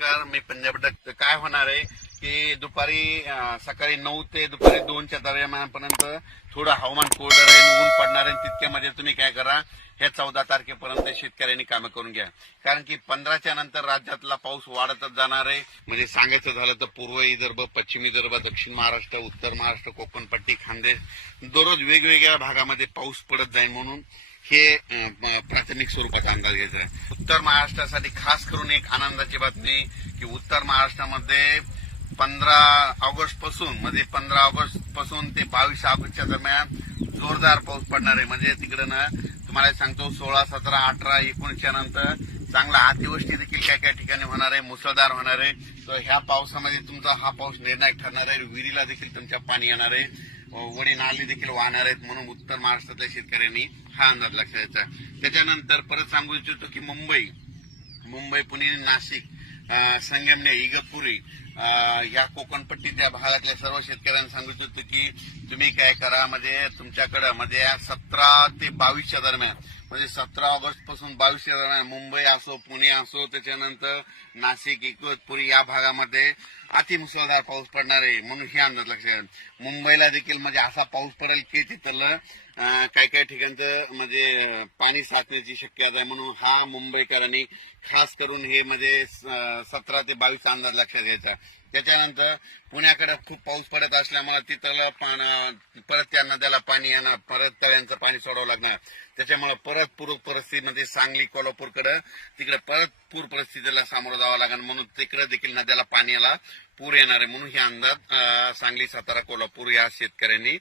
नमस्कार मी पंजाब डॉक्टर काय होणार आहे की दुपारी सकाळी नऊ ते दुपारी दोनच्या दरम्यानपर्यंत थोडं हवामान कोरडं राहील ऊन पडणार आहे तितक्यामध्ये तुम्ही काय करा हे चौदा तारखेपर्यंत शेतकऱ्यांनी कामं करून घ्या. कारण की पंधराच्या नंतर राज्यातला पाऊस वाढतच जाणार आहे. म्हणजे सांगायचं झालं तर पूर्व विदर्भ पश्चिम विदर्भ दक्षिण महाराष्ट्र उत्तर महाराष्ट्र कोकणपट्टी खानदेश दररोज वेगवेगळ्या भागामध्ये पाऊस पडत जाईल म्हणून. हे प्राथमिक स्वरूपाचा अंदाज घ्यायचा आहे. उत्तर महाराष्ट्रासाठी खास करून एक आनंदाची बातमी की उत्तर महाराष्ट्रामध्ये पंधरा ऑगस्टपासून म्हणजे पंधरा ऑगस्टपासून ते बावीस ऑगस्टच्या दरम्यान जोरदार पाऊस पडणार आहे. म्हणजे तिकडे ना तुम्हाला सांगतो सोळा सतरा अठरा एकोणीसच्या नंतर चांगला अतिवृष्टी देखील काय काय ठिकाणी होणार आहे मुसळधार होणार आहे. तर ह्या पावसामध्ये तुमचा हा पाऊस निर्णायक ठरणार आहे. विहिरीला देखील तुमच्या पाणी येणार आहे. वडी नाली देखील वाहणार आहेत म्हणून उत्तर महाराष्ट्रातल्या शेतकऱ्यांनी हा अंदाज लक्षात द्यायचा त्याच्यानंतर परत सांगू इच्छितो की मुंबई मुंबई पुणे नाशिक संगमने इगतपुरी या कोकणपट्टीच्या भागातल्या सर्व शेतकऱ्यांना सांगू होतो की तुम्ही काय करा म्हणजे तुमच्याकडे म्हणजे सतरा ते बावीसच्या दरम्यान म्हणजे सतरा ऑगस्टपासून बावीसच्या दरम्यान मुंबई असो पुणे असो त्याच्यानंतर नाशिक इगतपुरी या भागामध्ये अतिमुसळधार पाऊस पडणार आहे म्हणून हे अंदाज लक्षात मुंबईला देखील म्हणजे असा पाऊस पडेल की तिथलं काही काही ठिकाणचं म्हणजे पाणी साचण्याची शक्यता आहे म्हणून हा मुंबईकरांनी खास करून हे म्हणजे सतरा ते बावीसचा अंदाज लक्षात घ्यायचा. त्याच्यानंतर पुण्याकडे खूप पाऊस पडत असल्यामुळे तिथलं परत त्या नद्याला पाणी येणार परत तळ्यांचं पाणी सोडावं लागणार. त्याच्यामुळे परत पूर परिस्थितीमध्ये सांगली कोल्हापूरकडे तिकडे परत पूर परिस्थितीला सामोरं जावं लागणार म्हणून तिकडे देखील नद्याला पाण्याला पूर येणार आहे. म्हणून हे अंदाज सांगली सातारा कोल्हापूर या शेतकऱ्यांनी